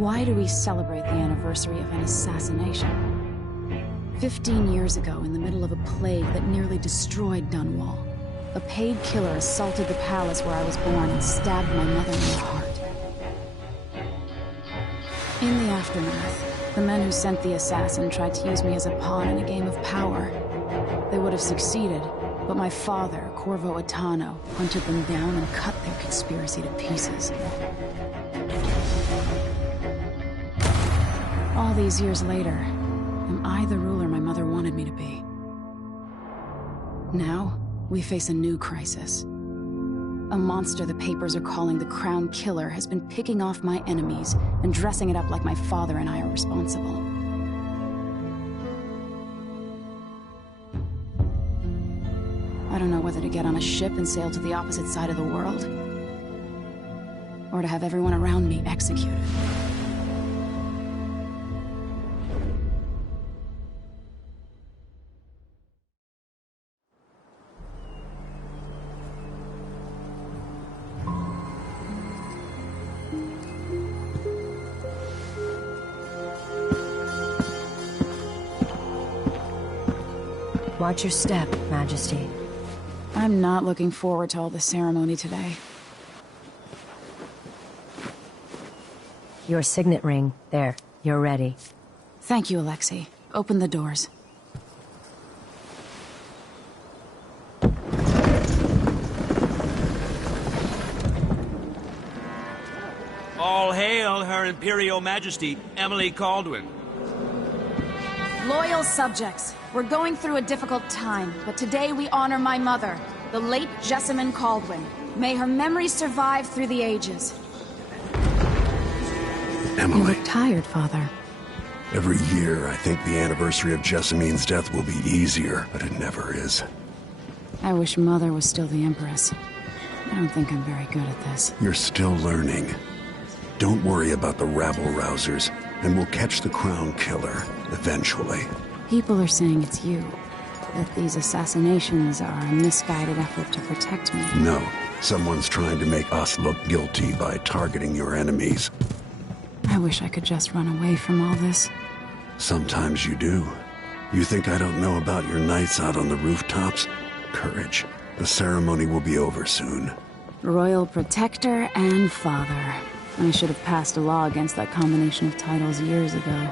Why do we celebrate the anniversary of an assassination? 15 years ago, in the middle of a plague that nearly destroyed Dunwall, a paid killer assaulted the palace where I was born and stabbed my mother in the heart. In the aftermath, the men who sent the assassin tried to use me as a pawn in a game of power. They would have succeeded, but my father, Corvo Attano, hunted them down and cut their conspiracy to pieces. All these years later, am I the ruler my mother wanted me to be? Now, we face a new crisis. A monster the papers are calling the Crown Killer has been picking off my enemies and dressing it up like my father and I are responsible. I don't know whether to get on a ship and sail to the opposite side of the world, or to have everyone around me executed. Watch your step, Majesty. I'm not looking forward to all the ceremony today. Your signet ring. There, you're ready. Thank you, Alexei. Open the doors. All hail Her Imperial Majesty, Emily Caldwin. Loyal subjects, we're going through a difficult time, but today we honor my mother, the late Jessamine Caldwin. May her memory survive through the ages. Emily. You look tired, Father. Every year, I think the anniversary of Jessamine's death will be easier, but it never is. I wish Mother was still the Empress. I don't think I'm very good at this. You're still learning. Don't worry about the rabble-rousers, and we'll catch the Crown Killer, eventually. People are saying it's you. That these assassinations are a misguided effort to protect me. No. Someone's trying to make us look guilty by targeting your enemies. I wish I could just run away from all this. Sometimes you do. You think I don't know about your nights out on the rooftops? Courage. The ceremony will be over soon. Royal Protector and Father. I should have passed a law against that combination of titles years ago.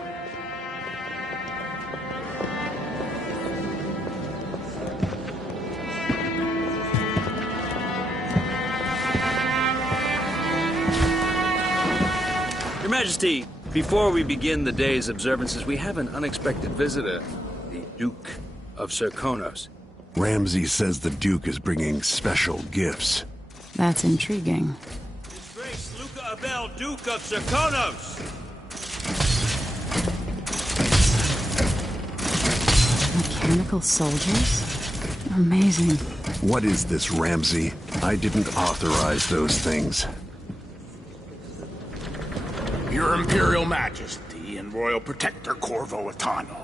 Your Majesty, before we begin the day's observances, we have an unexpected visitor, the Duke of Serkonos. Ramsay says the Duke is bringing special gifts. That's intriguing. His Grace Luca Abel, Duke of Serkonos! Mechanical soldiers? Amazing. What is this, Ramsay? I didn't authorize those things. Your Imperial Majesty and Royal Protector Corvo Attano,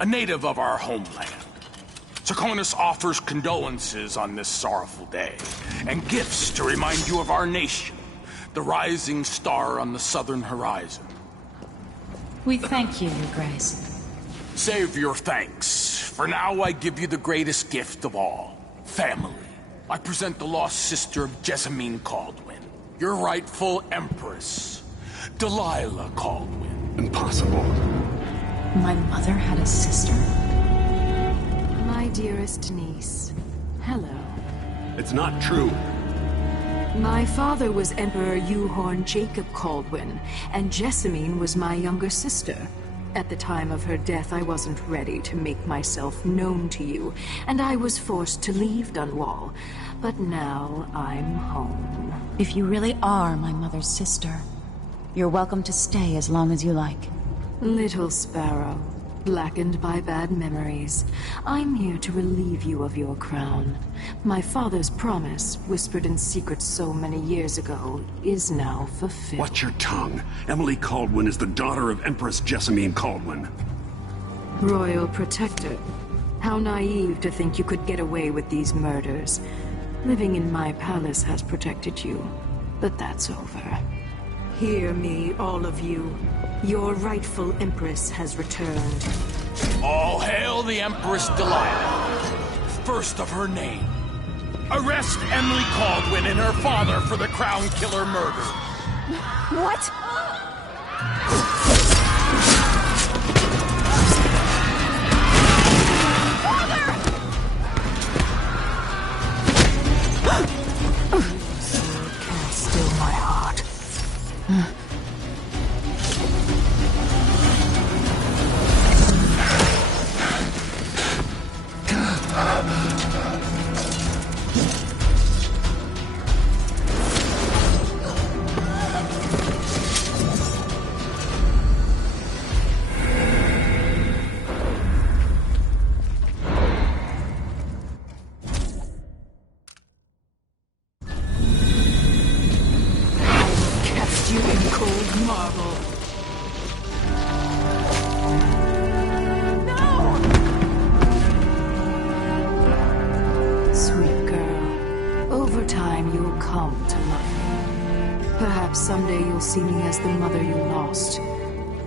a native of our homeland. Serkonos offers condolences on this sorrowful day, and gifts to remind you of our nation, the rising star on the southern horizon. We thank you, Your Grace. Save your thanks. For now, I give you the greatest gift of all, family. I present the lost sister of Jessamine Caldwin, your rightful Empress, Delilah Caldwin. Impossible. My mother had a sister? My dearest niece, hello. It's not true. My father was Emperor Yuhorn Jacob Caldwin, and Jessamine was my younger sister. At the time of her death, I wasn't ready to make myself known to you, and I was forced to leave Dunwall. But now I'm home. If you really are my mother's sister, you're welcome to stay as long as you like. Little sparrow, blackened by bad memories, I'm here to relieve you of your crown. My father's promise, whispered in secret so many years ago, is now fulfilled. Watch your tongue. Emily Caldwin is the daughter of Empress Jessamine Caldwin. Royal Protector, how naive to think you could get away with these murders. Living in my palace has protected you, but that's over. Hear me, all of you. Your rightful Empress has returned. All hail the Empress Delilah, first of her name. Arrest Emily Caldwin and her father for the Crown Killer murder. What? Can't still my heart. Cast you in cold marble. Sweet girl, over time you'll come to love me. Perhaps someday you'll see me as the mother you lost.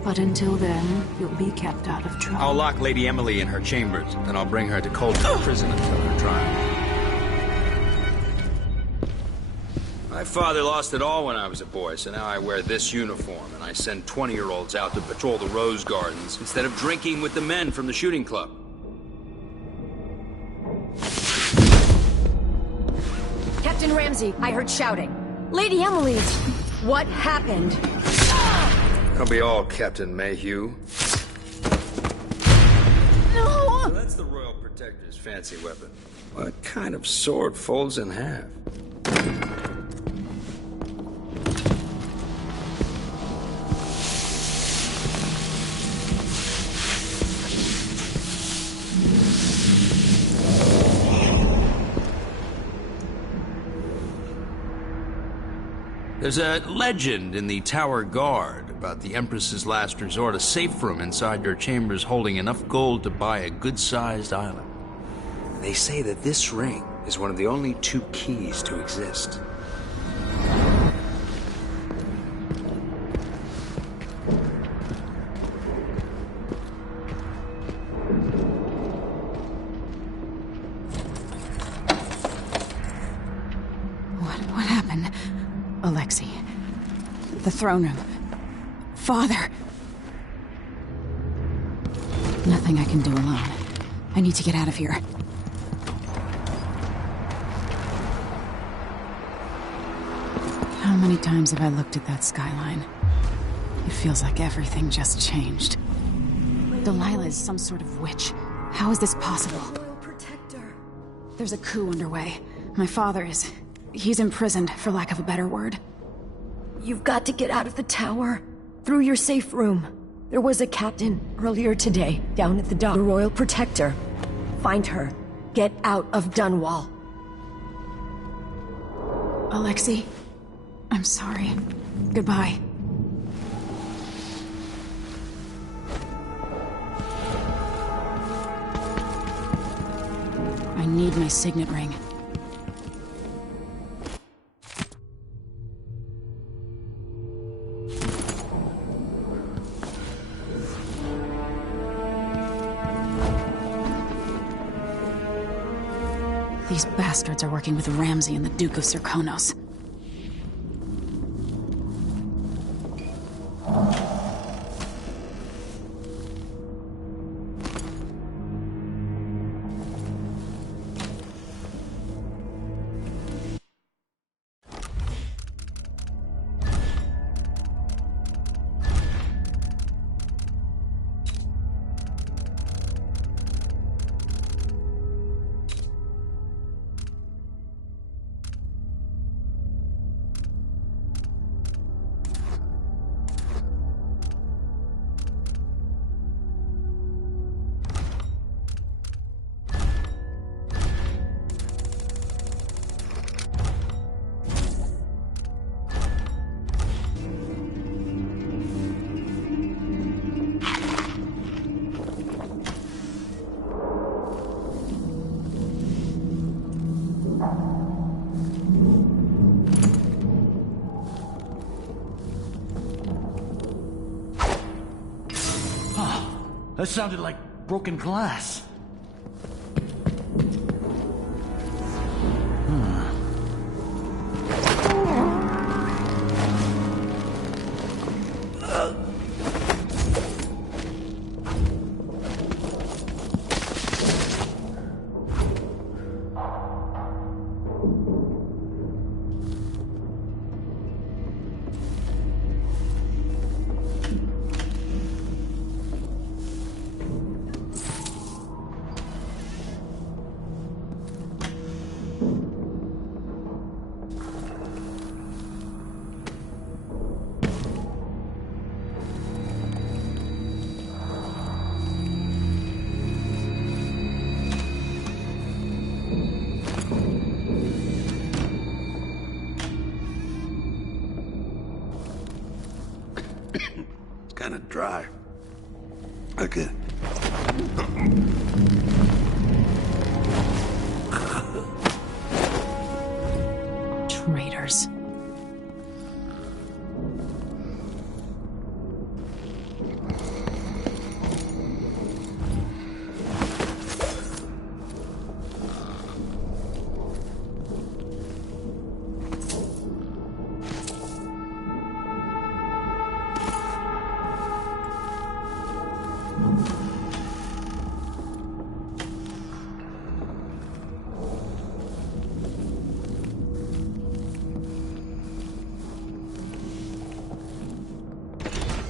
But until then, you'll be kept out of trouble. I'll lock Lady Emily in her chambers, then I'll bring her to Coldstream Prison until her trial. My father lost it all when I was a boy, so now I wear this uniform, and I send 20-year-olds out to patrol the rose gardens instead of drinking with the men from the shooting club. Captain Ramsey, I heard shouting. Lady Emily, what happened? That'll be all, Captain Mayhew. No! So that's the Royal Protector's fancy weapon. What kind of sword folds in half? There's a legend in the Tower Guard about the Empress's last resort, a safe room inside your chambers holding enough gold to buy a good-sized island. They say that this ring is one of the only 2 keys to exist. What happened? Alexei. The throne room. Father! Nothing I can do alone. I need to get out of here. How many times have I looked at that skyline? It feels like everything just changed. Delilah is some sort of witch. How is this possible? Royal Protector. There's a coup underway. My father is... he's imprisoned, for lack of a better word. You've got to get out of the tower. Through your safe room. There was a captain earlier today, down at the dock. The Royal Protector. Find her. Get out of Dunwall. Alexei, I'm sorry. Goodbye. I need my signet ring. These bastards are working with Ramsey and the Duke of Serkonos. That sounded like broken glass. Kind of dry. Okay. Traitors.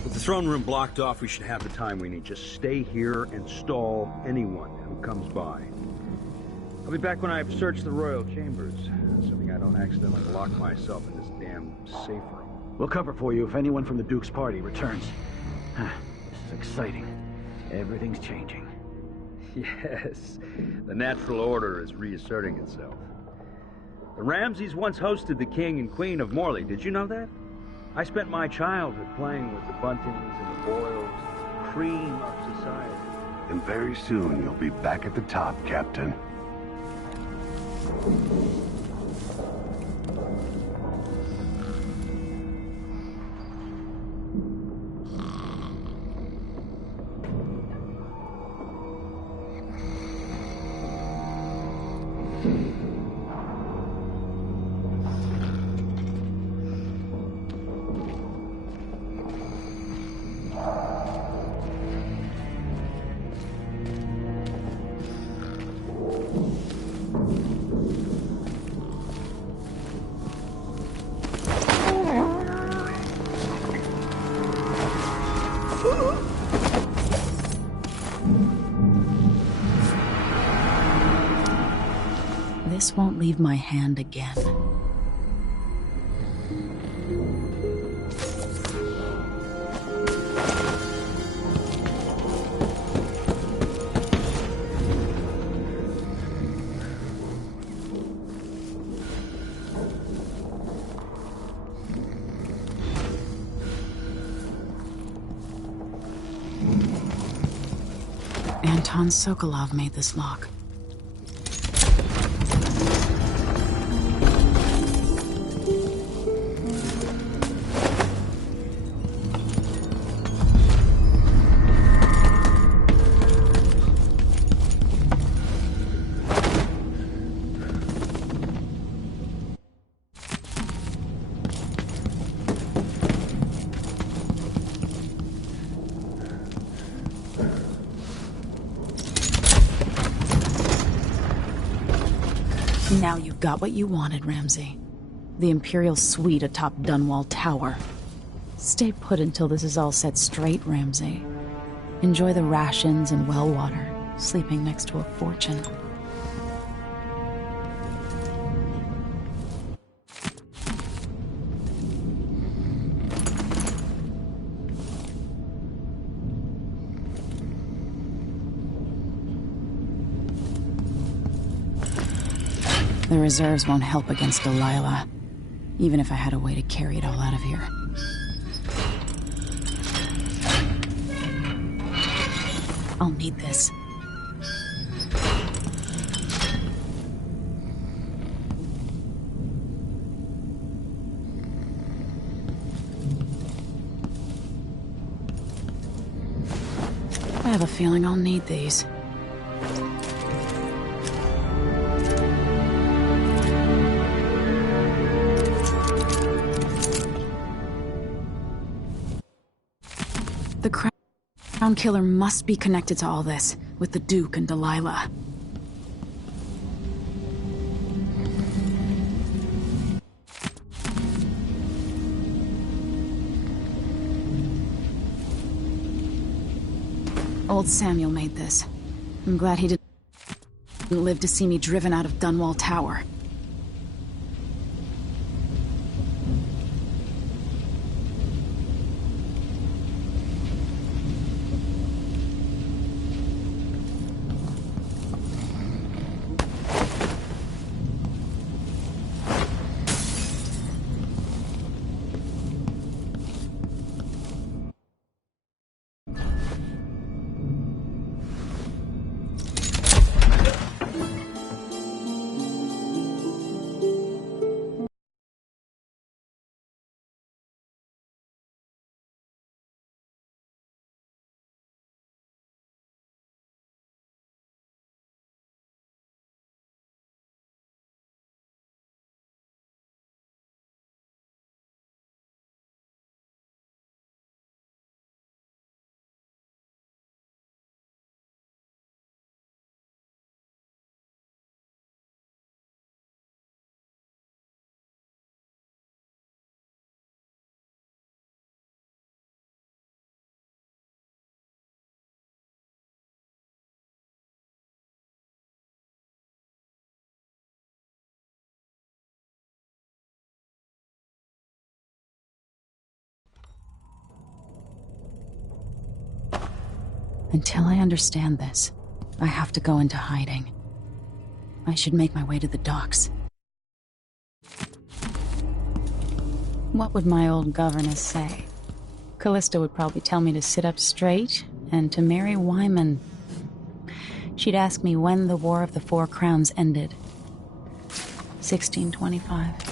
With the throne room blocked off, we should have the time we need. Just stay here and stall anyone who comes by. I'll be back when I've searched the royal chambers, assuming I don't accidentally lock myself in this damn safe room. We'll cover for you if anyone from the Duke's party returns. This is exciting. Everything's changing. Yes, the natural order is reasserting itself. The Ramseys once hosted the king and queen of Morley. Did you know that? I spent my childhood playing with the Buntings and the Boyles, cream of society. And very soon you'll be back at the top, Captain. This won't leave my hand again. Anton Sokolov made this lock. Now you've got what you wanted, Ramsey. The Imperial suite atop Dunwall Tower. Stay put until this is all set straight, Ramsey. Enjoy the rations and well water, sleeping next to a fortune. The reserves won't help against Delilah, even if I had a way to carry it all out of here. I'll need this. have a feeling I'll need these. The Crown Killer must be connected to all this, with the Duke and Delilah. Old Samuel made this. I'm glad he didn't live to see me driven out of Dunwall Tower. Until I understand this, I have to go into hiding. I should make my way to the docks. What would my old governess say? Callista would probably tell me to sit up straight and to marry Wyman. She'd ask me when the War of the Four Crowns ended. 1625.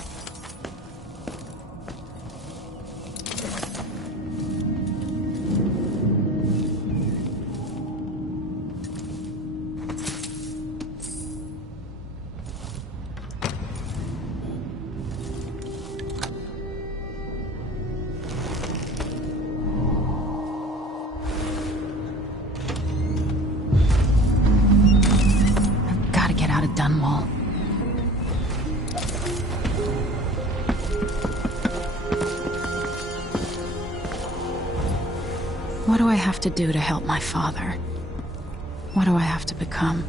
Dunwall. What do I have to do to help my father? What do I have to become?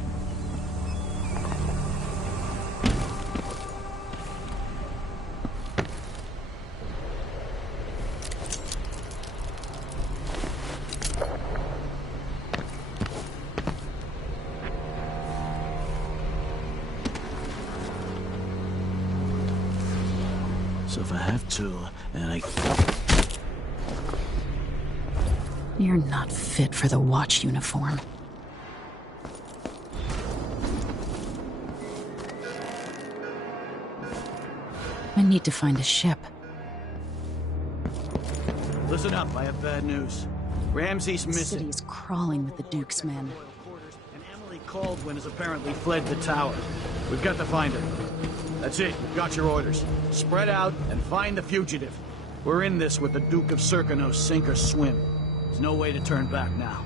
So if I have to, and I... You're not fit for the watch uniform. I need to find a ship. Listen up, I have bad news. Ramsey's The missing. city is crawling with the Duke's men. And Emily Caldwin has apparently fled the tower. We've got to find her. That's it. We've got your orders. Spread out and find the fugitive. We're in this with the Duke of Serkino, sink or swim. There's no way to turn back now.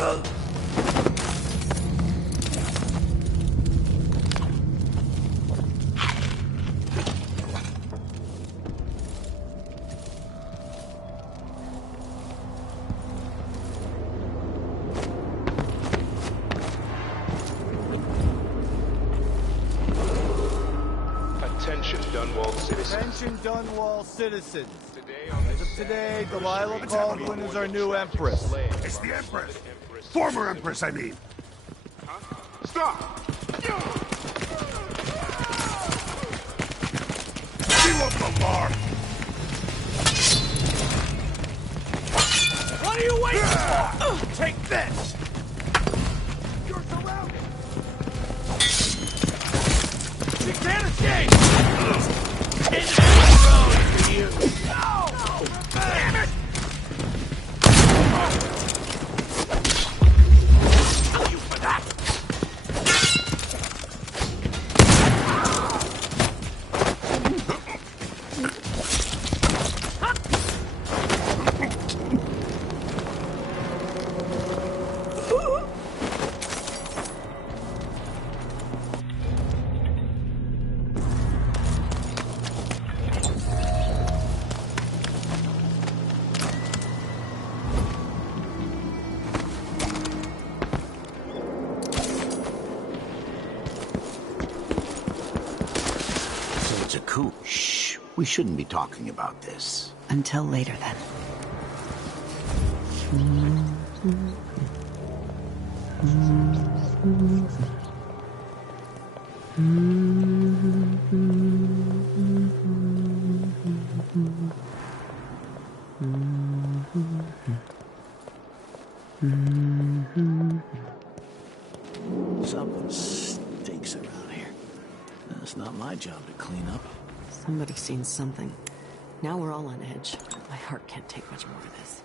Attention, Dunwall citizens. Attention, Dunwall citizens. As of today, Delilah Caldwin is our new Empress. It's the Empress! Former Empress, I mean! Stop! She won't go far! What are you waiting for? Take this! You're surrounded! You can't escape! End of the road for you! No! Damn it! You for that! It's a coup. Shh. We shouldn't be talking about this. Until later, then. Something stinks around here. It's not my job to clean up. Somebody's seen something. Now we're all on edge. My heart can't take much more of this.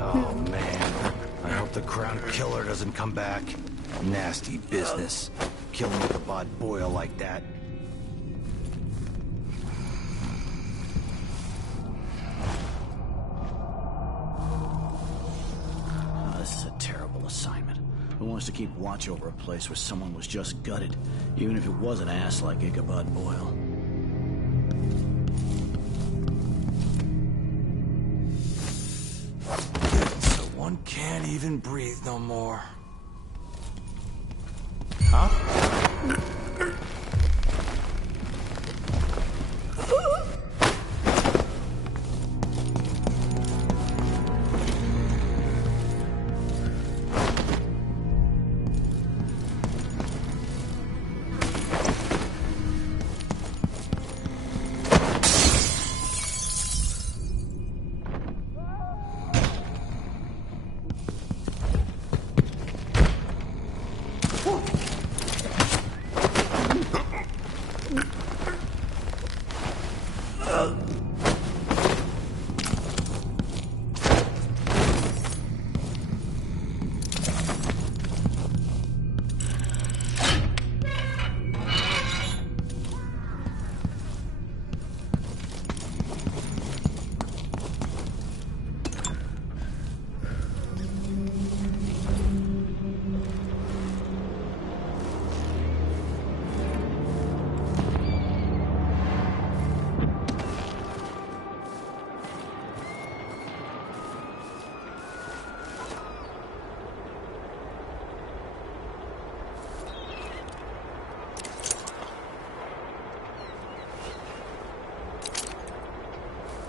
Oh, man. I hope the Crown Killer doesn't come back. Nasty business. Killing Ichabod Boyle like that. This is a terrible assignment. Who wants to keep watch over a place where someone was just gutted, even if it was an ass like Ichabod Boyle? So one can't even breathe no more. Huh?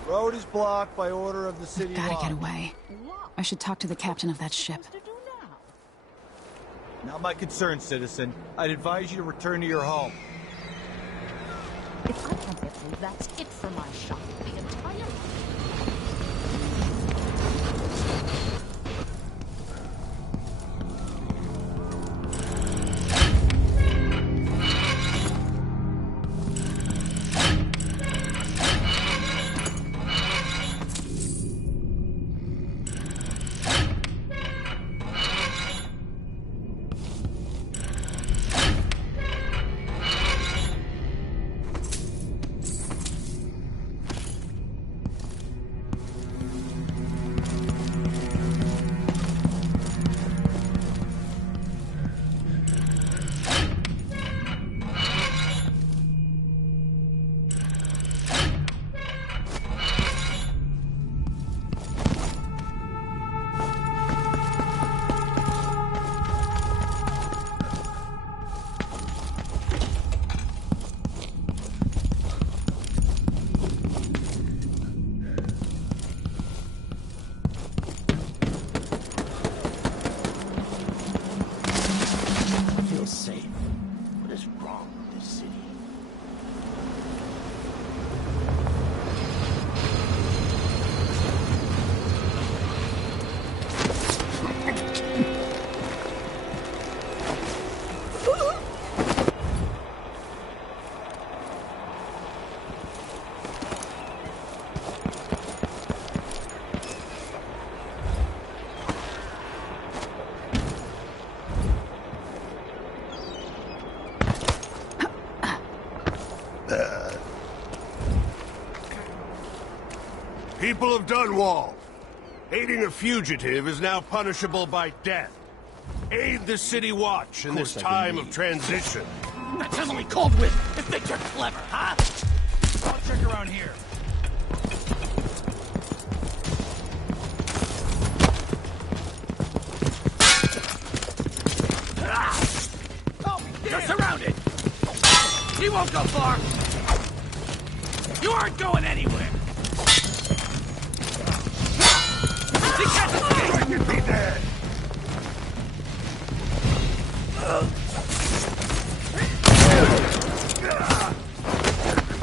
Road is blocked by order of the city Gotta law. get away. I should talk to the captain of that ship. Not my concern, citizen. I'd advise you to return to your home. If I can't get through, that's it for my shop. The entire... People of Dunwall, aiding a fugitive is now punishable by death. Aid the City Watch in this time of transition. That's Emily Caldwin! If they are clever, huh? I'll check around here. You're surrounded! He won't go far! You aren't going anywhere! He can't escape! I can be dead!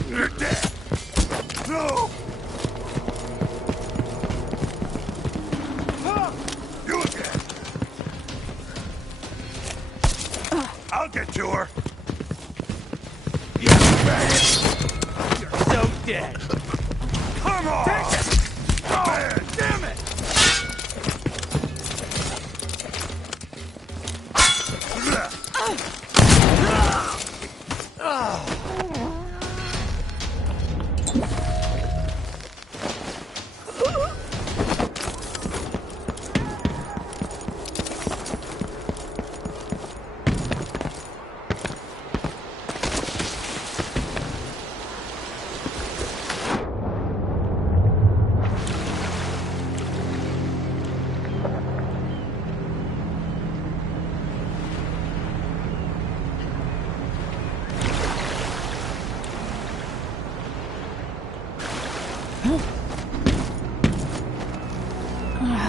You're dead! No! You again! I'll get to her! You're so dead! Come on! Take it! Oh, Man. damn it!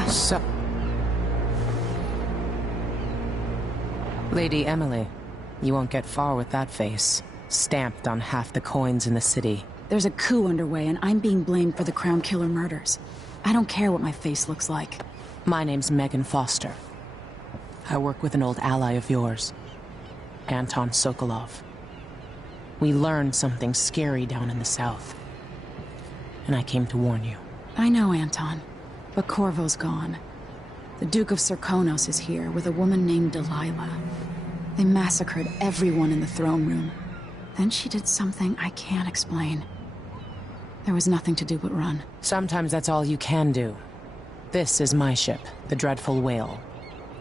So, Lady Emily, you won't get far with that face. Stamped on half the coins in the city. There's a coup underway, and I'm being blamed for the Crown Killer murders. I don't care what my face looks like. My name's Megan Foster. I work with an old ally of yours, Anton Sokolov. We learned something scary down in the south, and I came to warn you. I know, Anton, but Corvo's gone. The Duke of Serkonos is here with a woman named Delilah. They massacred everyone in the throne room. Then she did something I can't explain. There was nothing to do but run. Sometimes that's all you can do. This is my ship, the Dreadful Whale.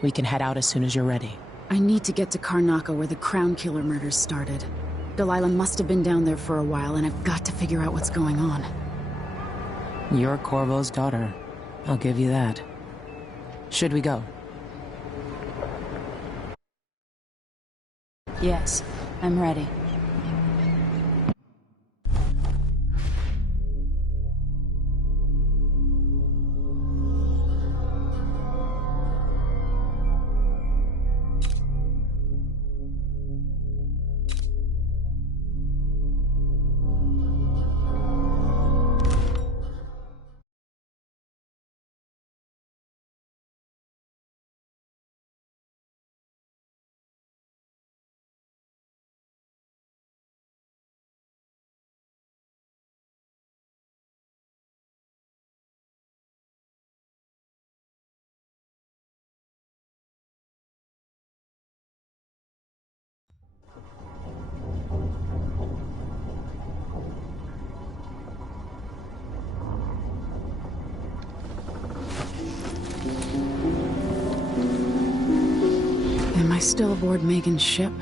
We can head out as soon as you're ready. I need to get to Karnaca where the Crown Killer murders started. Delilah must have been down there for a while, and I've got to figure out what's going on. You're Corvo's daughter. I'll give you that. Should we go? Yes, I'm ready. Am I still aboard Megan's ship?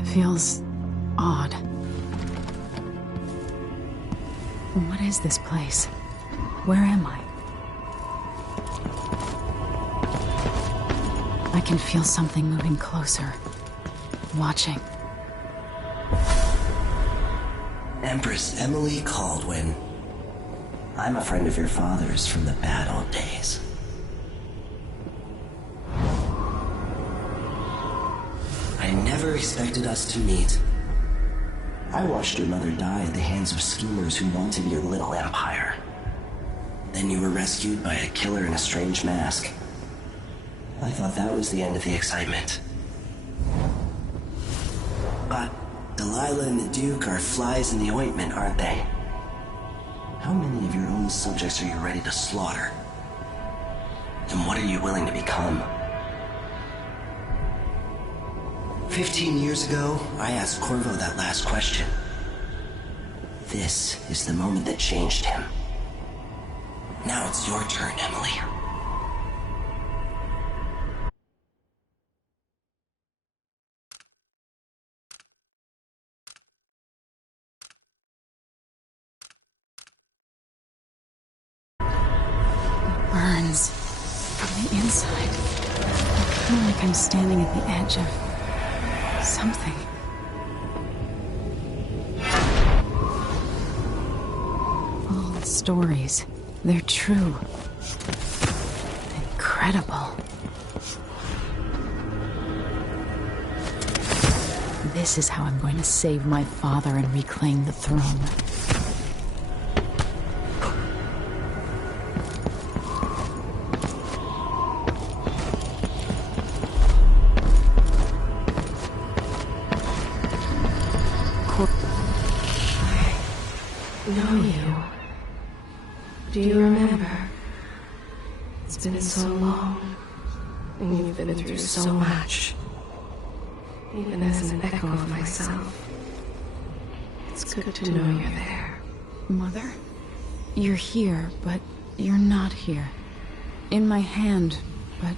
It feels odd. What is this place? Where am I? I can feel something moving closer. Watching. Empress Emily Caldwin. I'm a friend of your father's from the bad old days. I never expected us to meet. I watched your mother die at the hands of schemers who wanted your little empire. Then you were rescued by a killer in a strange mask. I thought that was the end of the excitement. But Delilah and the Duke are flies in the ointment, aren't they? How many of your own subjects are you ready to slaughter? And what are you willing to become? 15 years ago, I asked Corvo that last question. This is the moment that changed him. Now it's your turn, Emily. Burns from the inside. I feel like I'm standing at the edge of something. All stories, they're true. Incredible. This is how I'm going to save my father and reclaim the throne. Know you. Do you remember? It's been so long, and you've been through so much. Even as an echo of myself, it's good to know you're there. Mother? You're here, but you're not here. In my hand, but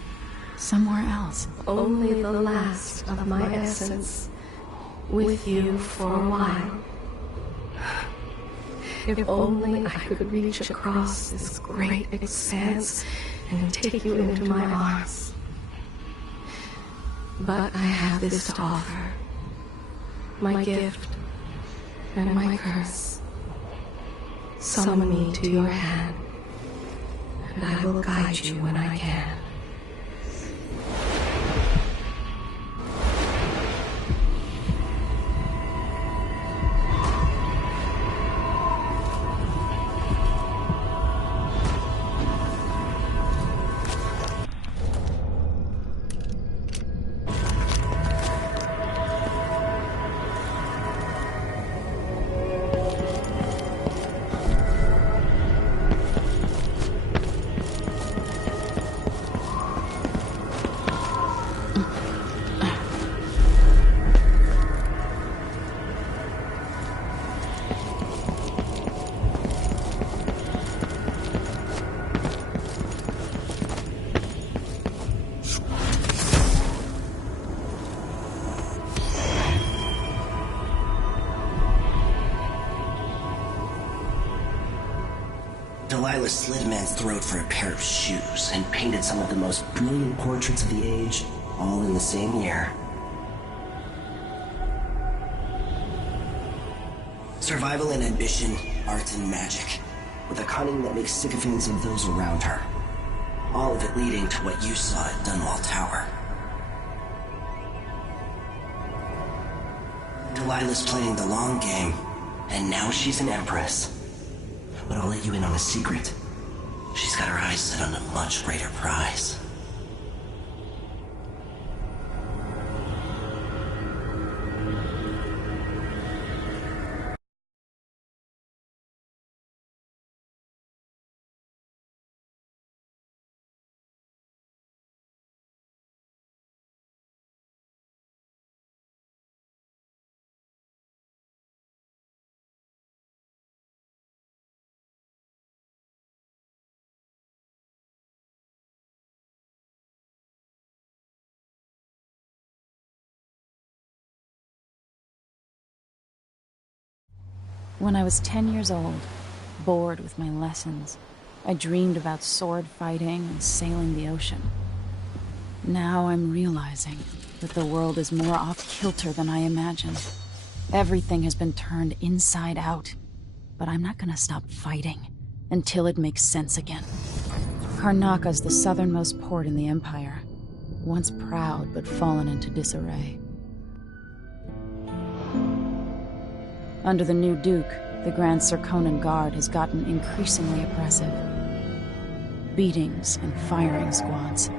somewhere else. Only the last of my essence, with you for a while. If only I could reach across this great expanse and take you into my arms. But I have this to offer. My gift and my curse. Summon me to your hand, and I will guide you when I can. Delilah slit a man's throat for a pair of shoes and painted some of the most brilliant portraits of the age, all in the same year. Survival and ambition, art and magic, with a cunning that makes sycophants of those around her. All of it leading to what you saw at Dunwall Tower. Delilah's playing the long game, and now she's an empress. But I'll let you in on a secret. She's got her eyes set on a much greater prize. When I was 10 years old, bored with my lessons, I dreamed about sword fighting and sailing the ocean. Now I'm realizing that the world is more off-kilter than I imagined. Everything has been turned inside out, but I'm not gonna stop fighting until it makes sense again. Karnaka's the southernmost port in the Empire, once proud but fallen into disarray. Under the new Duke, the Grand Serkonan Guard has gotten increasingly oppressive. Beatings and firing squads.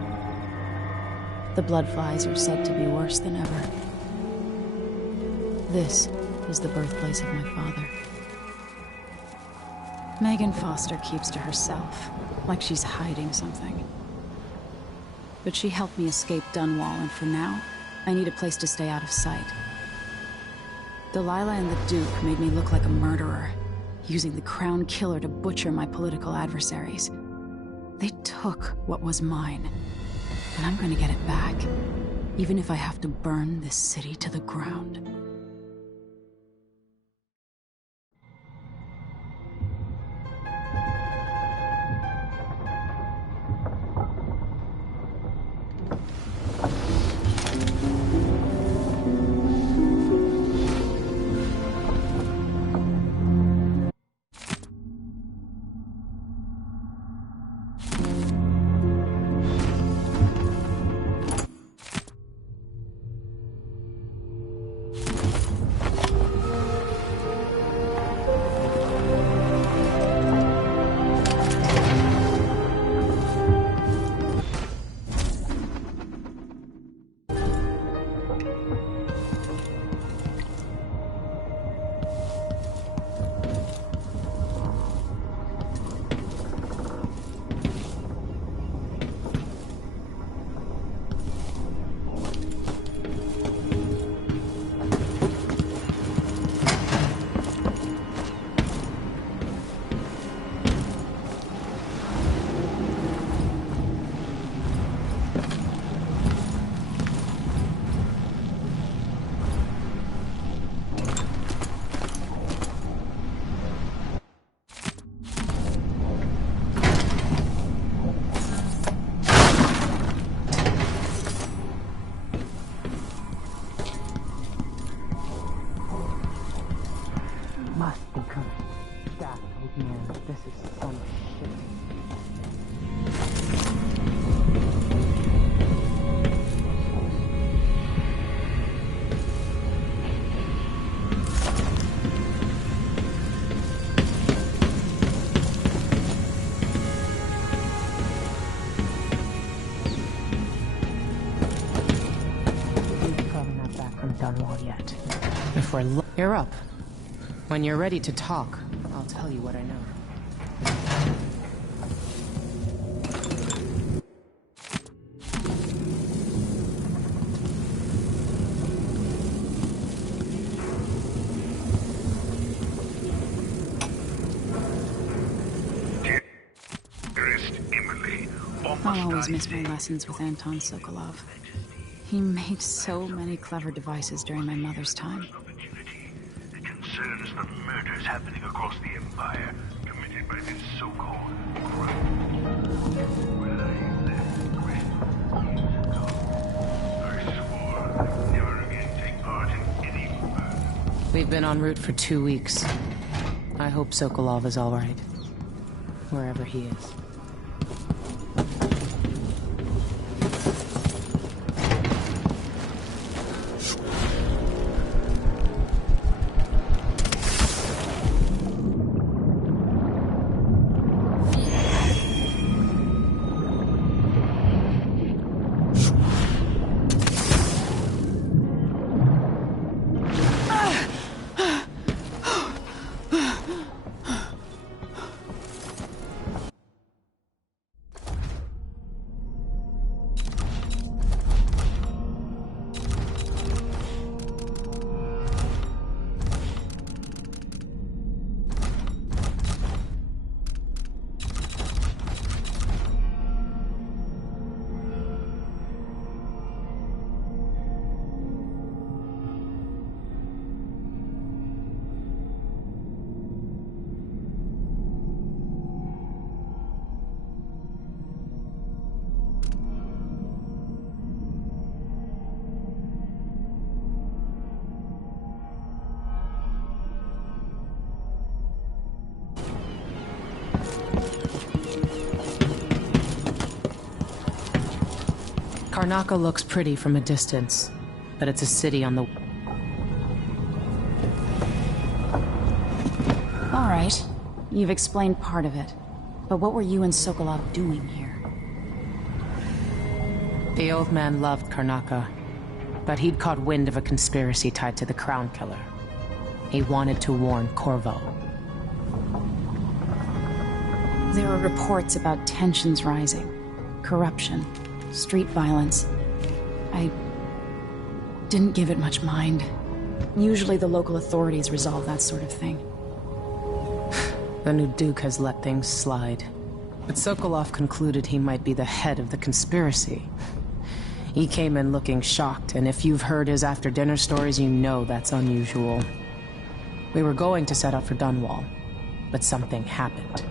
The Bloodflies are said to be worse than ever. This is the birthplace of my father. Megan Foster keeps to herself, like she's hiding something. But she helped me escape Dunwall, and for now, I need a place to stay out of sight. Delilah and the Duke made me look like a murderer. using the Crown Killer to butcher my political adversaries. They took what was mine, and I'm gonna get it back, even if I have to burn this city to the ground. Must be coming. God, old man, this is some shit. He's probably not back from Dunwall yet. If we're you're up. When you're ready to talk, I'll tell you what I know. I'll always miss my lessons with Anton Sokolov. He made so many clever devices during my mother's time. Concerns the murders happening across the Empire, committed by this so-called Quack. When I left Gwen years ago, I swore I'd never again take part in any murder. We've been en route for 2 weeks. I hope Sokolov is all right, wherever he is. Karnaca looks pretty from a distance, but it's a city on the... All right. You've explained part of it. But what were you and Sokolov doing here? The old man loved Karnaca, but he'd caught wind of a conspiracy tied to the Crown Killer. He wanted to warn Corvo. There are reports about tensions rising, corruption, street violence. I didn't give it much mind. Usually the local authorities resolve that sort of thing. The new Duke has let things slide. But Sokolov concluded he might be the head of the conspiracy. He came in looking shocked, and if you've heard his after-dinner stories, you know that's unusual. We were going to set out for Dunwall, but something happened.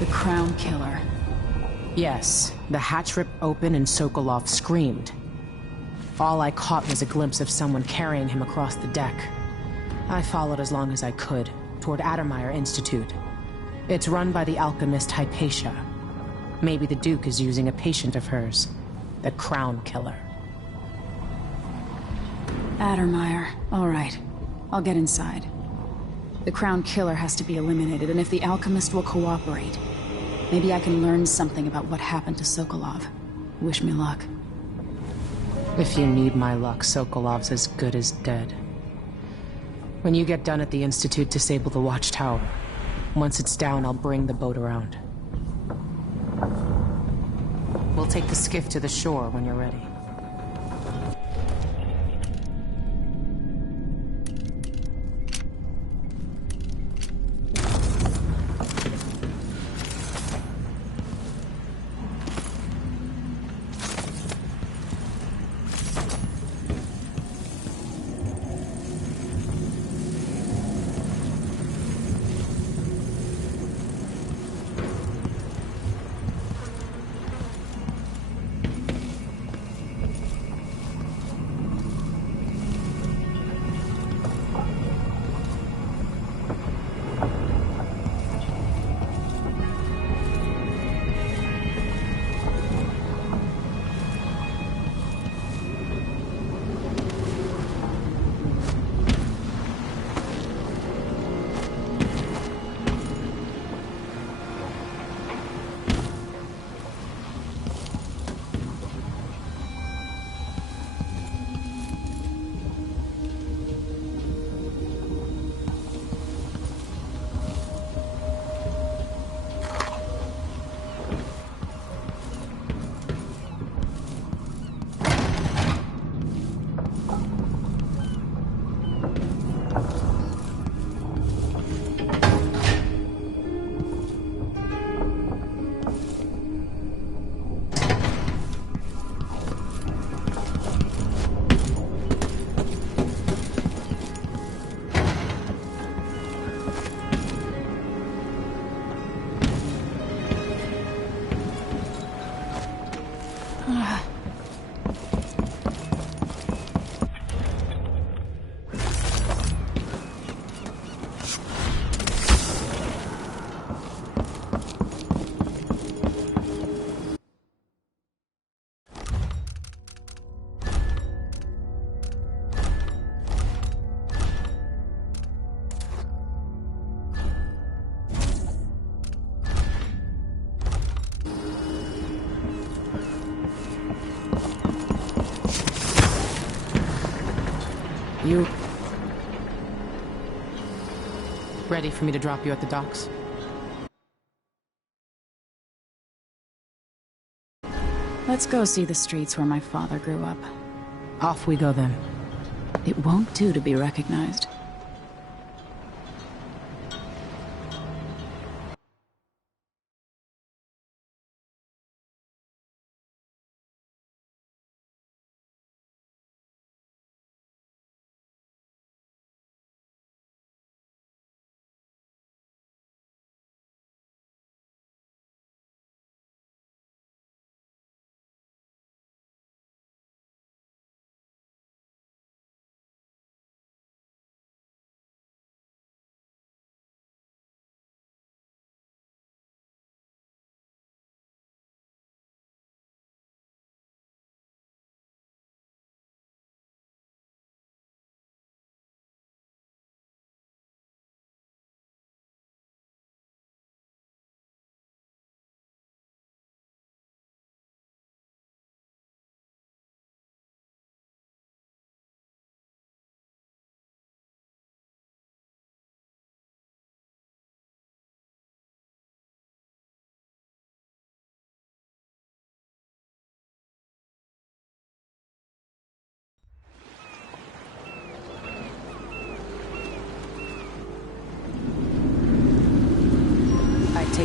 The Crown Killer. Yes, the hatch ripped open and Sokolov screamed. All I caught was a glimpse of someone carrying him across the deck. I followed as long as I could, toward Addermeyer Institute. It's run by the alchemist Hypatia. Maybe the Duke is using a patient of hers, the Crown Killer. Addermeyer. All right. I'll get inside. The Crown Killer has to be eliminated, and if the alchemist will cooperate, maybe I can learn something about what happened to Sokolov. Wish me luck. If you need my luck, Sokolov's as good as dead. When you get done at the Institute, disable the watchtower. Once it's down, I'll bring the boat around. We'll take the skiff to the shore when you're ready. You... ready for me to drop you at the docks? Let's go see the streets where my father grew up. Off we go then. It won't do to be recognized.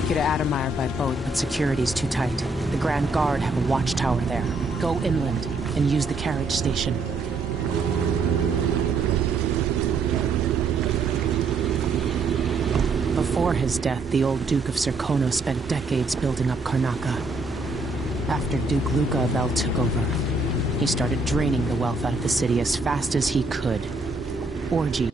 you to Adamire by boat, but security's too tight. The Grand Guard have a watchtower there. Go inland and use the carriage station. Before his death, the old Duke of Serkonos spent decades building up Karnaca. After Duke Luca of El took over, he started draining the wealth out of the city as fast as he could. Orgy.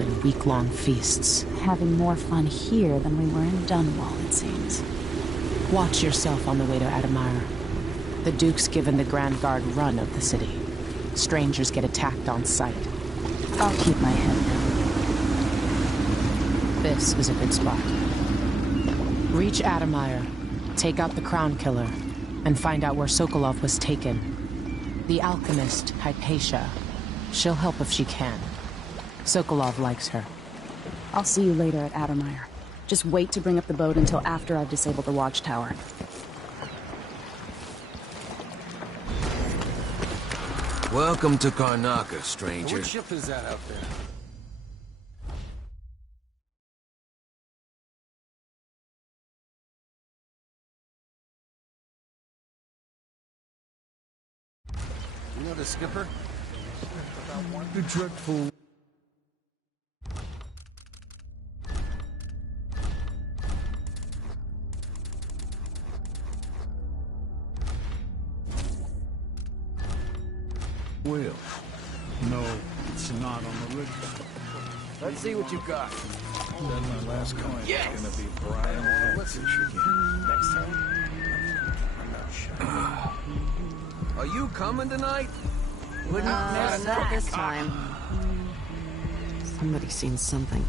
And week-long feasts. Having more fun here than we were in Dunwall, it seems. Watch yourself on the way to Adamire. The Duke's given the Grand Guard run of the city. Strangers get attacked on sight. I'll keep my head down. This is a good spot. Reach Adamire, take out the Crown Killer, and find out where Sokolov was taken. The alchemist, Hypatia. She'll help if she can. Sokolov likes her. I'll see you later at Adamire. Just wait to bring up the boat until after I've disabled the watchtower. Welcome to Karnaca, stranger. What ship is that out there? You know the skipper? The dreadful... Will. No, it's not on the list. Let's see what you got. Then my last coin is gonna be Brian. Let's see next time. I'm not sure. Are you coming tonight? Wouldn't miss that this time. Somebody's seen something.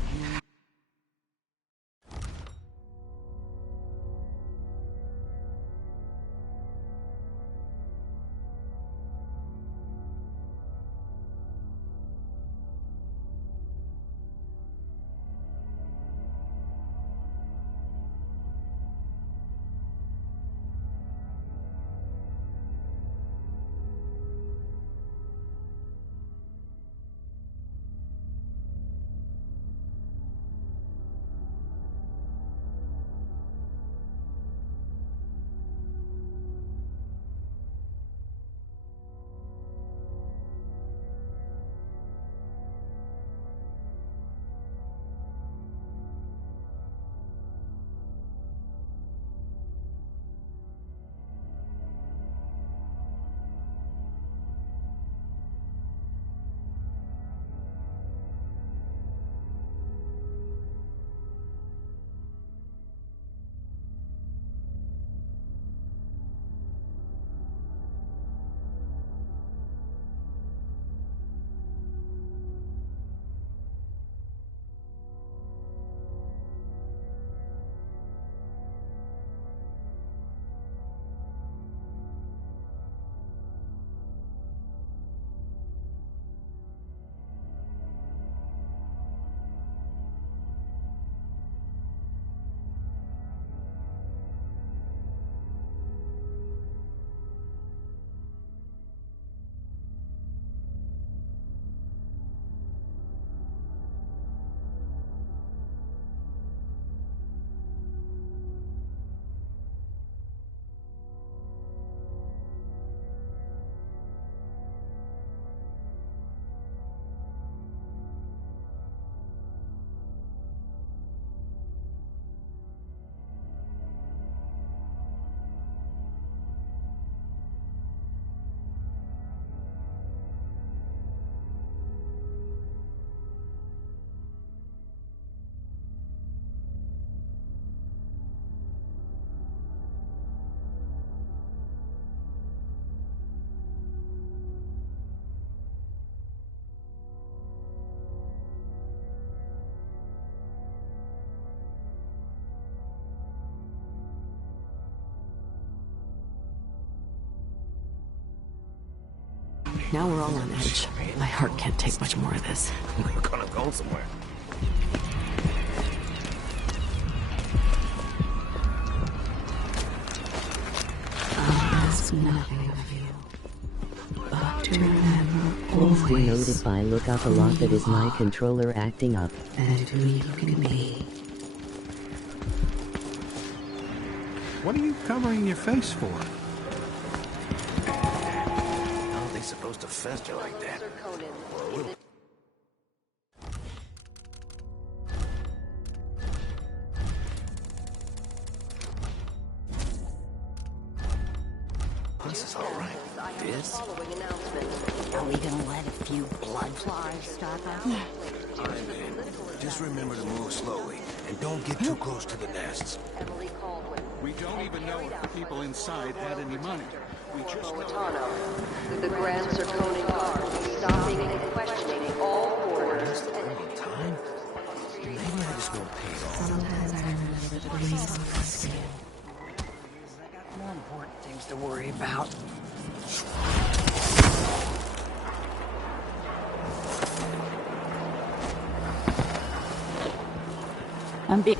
Now we're all on edge. My heart can't take much more of this. We're gonna go somewhere. nothing of you, but to remember Please do note always if I look up a lot that is my controller acting up. and who you can be. What are you covering your face for? How are they supposed to fester like that? This is all right. This? Are we gonna let a few blood flies stop us? I'm in. Just remember to move slowly, and don't get too close to the nests. We don't even know if the people inside had any money. We just know. The Grand Zirconian Guard is stopping and questioning all boarders. Time? Maybe I just won't pay it off. Sometimes I remember the police officer. I got more important things to worry about. I'm being...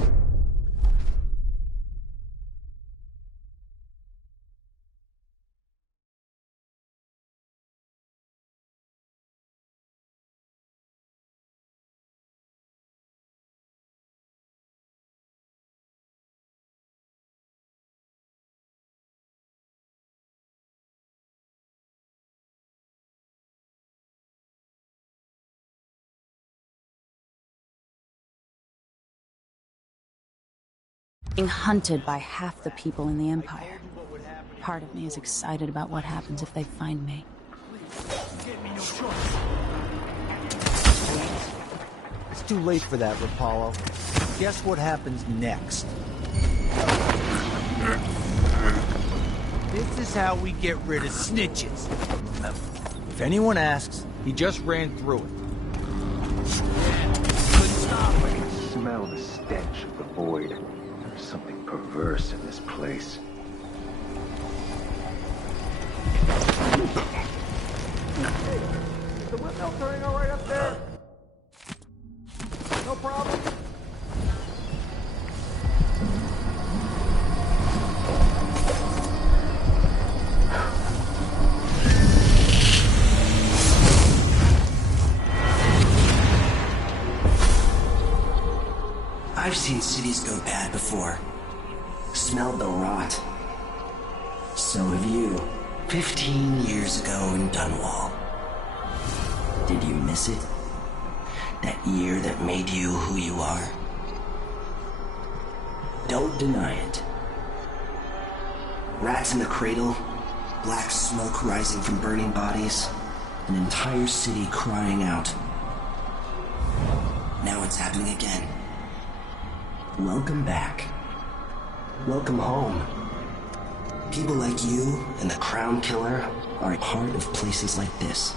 being hunted by half the people in the Empire. Part of me is excited about what happens if they find me. It's too late for that, Rapallo. Guess what happens next? This is how we get rid of snitches. If anyone asks, he just ran through it. Couldn't stop it. Smell the stench of the void. There's something perverse in this place. The windmill turning all right up there? No problem. I've seen cities go bad before. Smelled the rot. So have you. 15 years ago in Dunwall. Did you miss it? That year that made you who you are? Don't deny it. Rats in the cradle, black smoke rising from burning bodies, an entire city crying out. Now it's happening again. Welcome back. Welcome home. People like you and the Crown Killer are a part of places like this.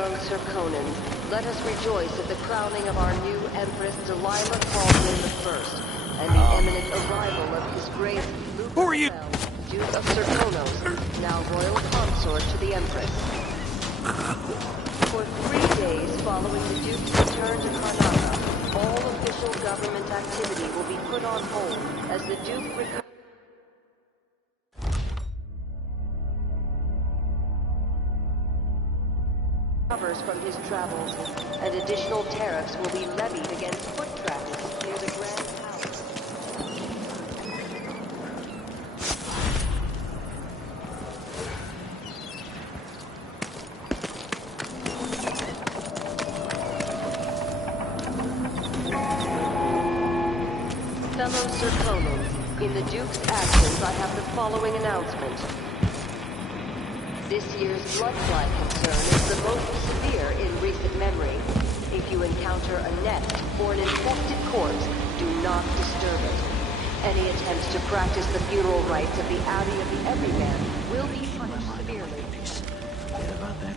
Fellow Serkonans, let us rejoice at the crowning of our new Empress Delilah Caldwin I, and the imminent arrival of His Grace Luke Duke of Serkonos, now royal consort to the Empress. For 3 days following the Duke's return to Karnaca, all official government activity will be put on hold as the Duke recovers from his travels, and additional tariffs will be levied against foot traffic near the Grand Palace. Fellow Serkonans, in the Duke's absence, I have the following announcement. This year's bloodfly concern is the most severe in recent memory. If you encounter a nest or an infected corpse, do not disturb it. Any attempts to practice the funeral rites of the Abbey of the Everyman will be punished severely.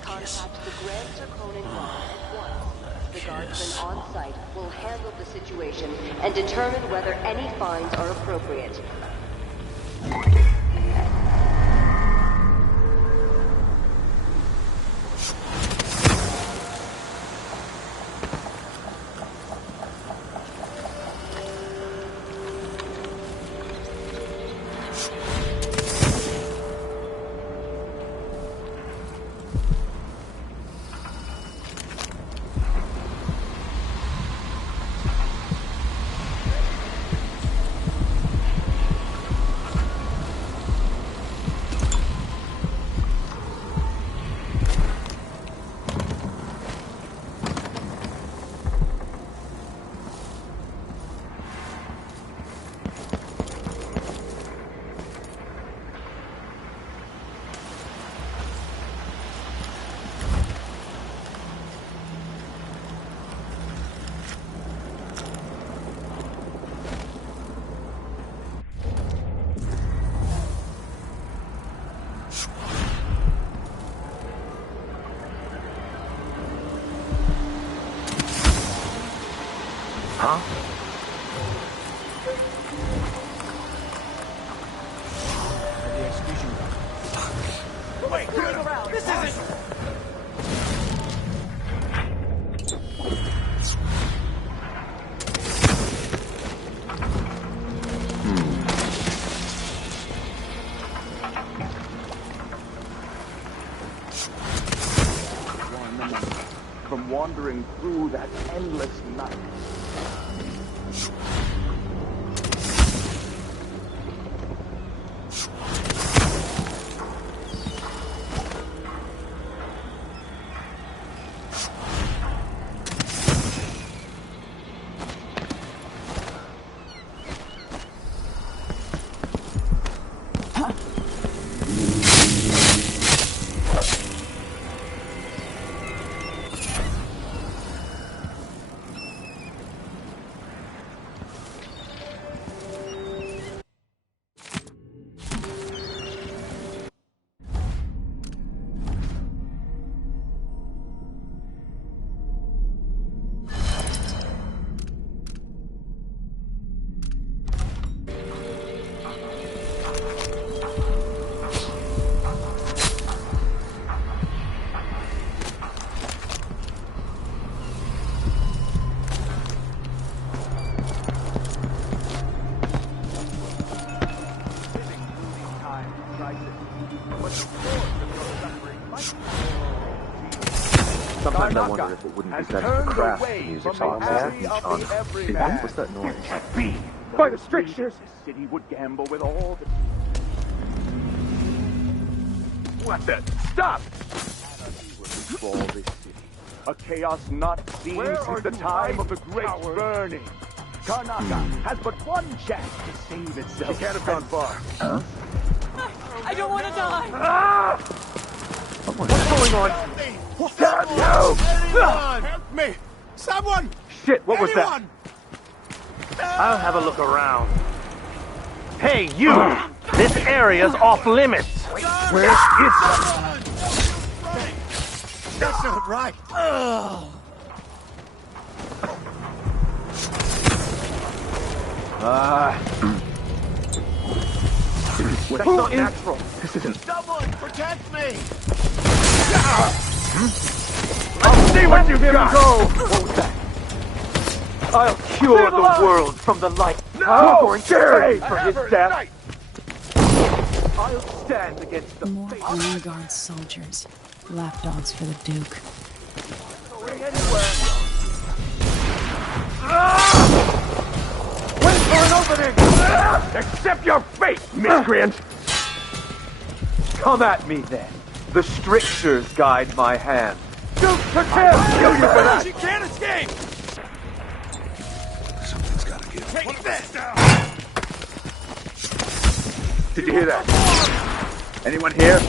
Contact the Grand Serkonan Guard at once. The guardsmen on site will handle the situation and determine whether any fines are appropriate. From wandering through that endless night. Sometimes I wonder if it wouldn't be better to craft the music so what's that noise? Can't be! By the strictures, the city would gamble with all the... What the? Stop! Control this city. A chaos not seen since the time of the Great Burning. Karnaca has but one chance to save itself. She can't have gone far. Huh? I don't want to die! Ah! What's going on? Damn you! Anyone! Help me! Someone! Shit, what was that? I'll have a look around. Hey, you! This area's off limits! Where is... That's not right. That's not natural. This isn't. Someone protect me! Let's see what you've got! Go. What was that? I'll cure the world from the light. No! You're going to pay for his death. I'll stand against the More Vanguard soldiers. Lapdogs for the Duke. Wait for an opening! Accept your fate, miscreant! Come at me, then. The strictures guide my hand. Duke to kill! Kill you for that! She can't escape! Something's gotta give. Take this down! Did you hear that? Anyone here?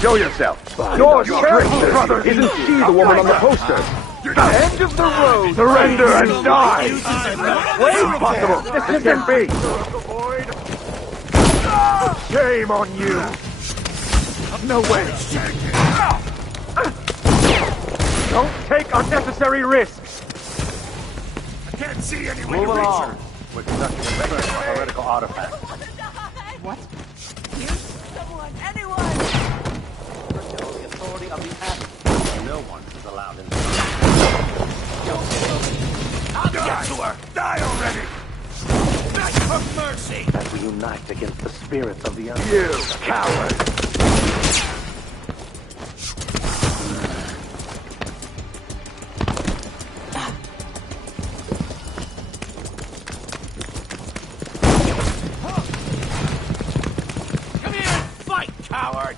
Show yourself. Your strictures, brother! Isn't she the woman on the poster? The end of the road! Surrender and die! Impossible! This can't be! Shame on you! No way! Don't take unnecessary risks! I can't see any way Move to reach along. her. We're conducting a search for heretical artifacts. What? You, someone, anyone! The authority of the act. No one is allowed in. I'll get to her! Die already! Beg for mercy! That we unite against the spirits of the unknown. You coward! Come here and fight, coward!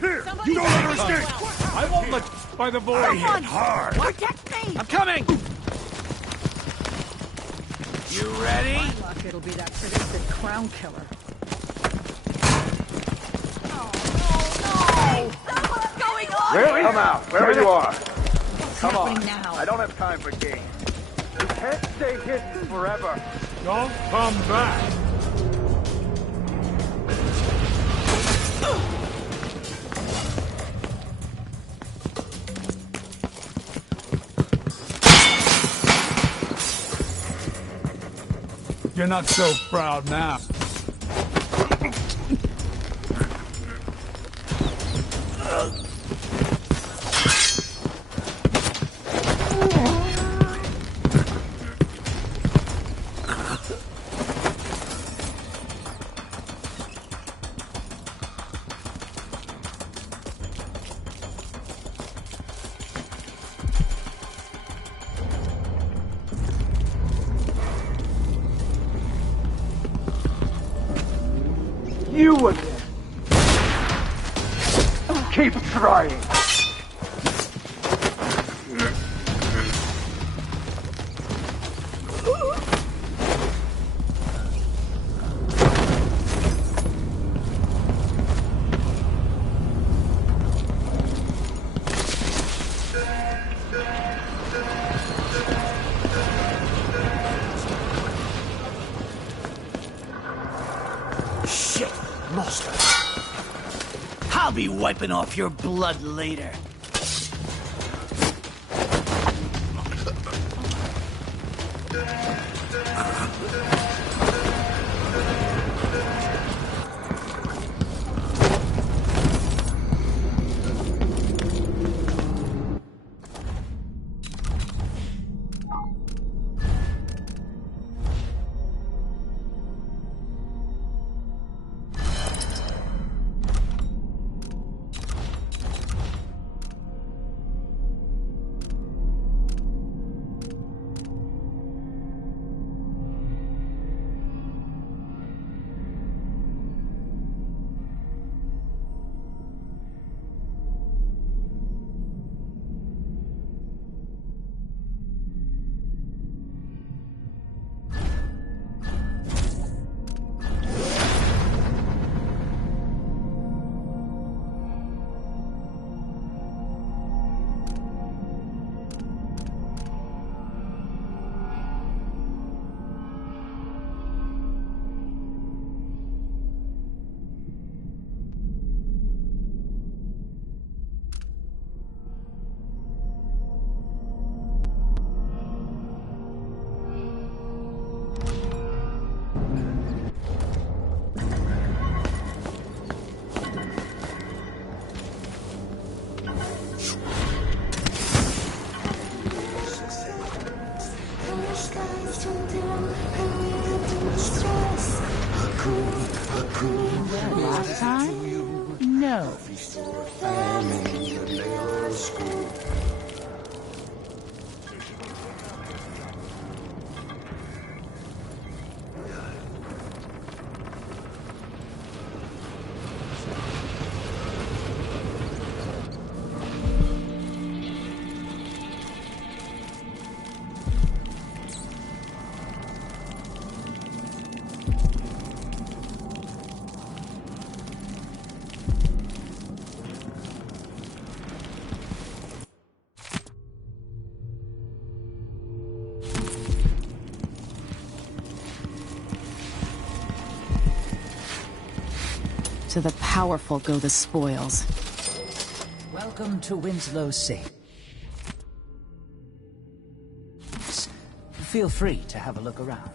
Here! You don't let her escape! I won't let by the void! I hit hard! Protect me! I'm coming! You ready? My luck, it'll be that sadistic crown killer. Oh, no! What's going on? Really? Come out, wherever you are. Come on. happening now? I don't have time for games. You can't stay hidden forever. Don't come back! You're not so proud now. You again. Keep trying. Shit! Lost her. I'll be wiping off your blood later. know. To the powerful go the spoils. Welcome to Winslow Safe. Feel free to have a look around.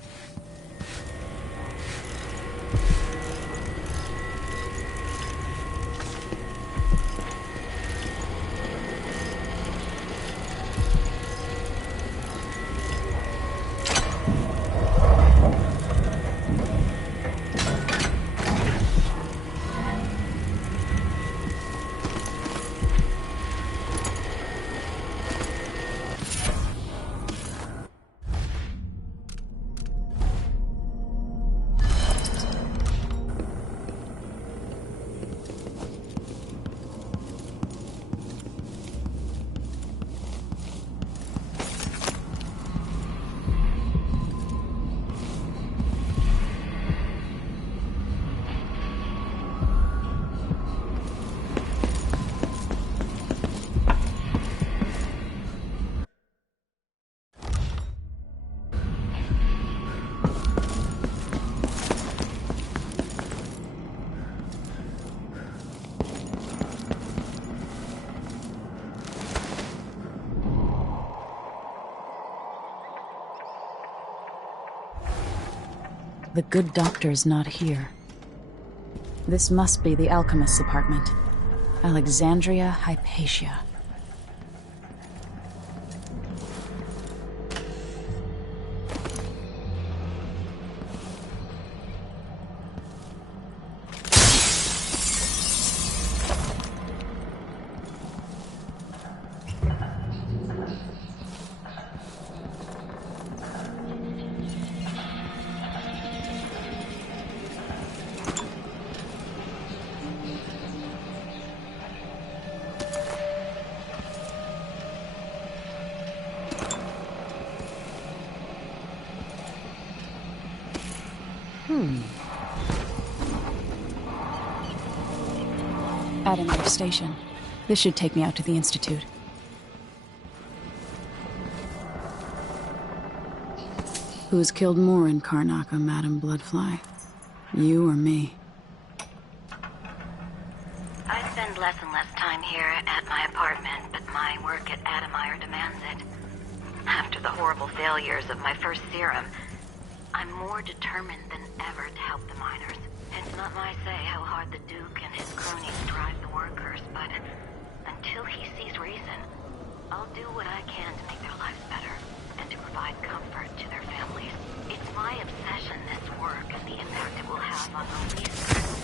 The good doctor's not here. This must be the alchemist's apartment. Alexandria Hypatia. At another station. This should take me out to the Institute. Who's killed more in Karnaca, Madam Bloodfly? You or me? I spend less and less time here at my apartment, but my work at Adamire demands it. After the horrible failures of my first serum, I'm more determined than ever to help the miners. It's not my say how hard the Duke and his cronies drive the workers, but until he sees reason, I'll do what I can to make their lives better and to provide comfort to their families. It's my obsession, this work, and the impact it will have on the least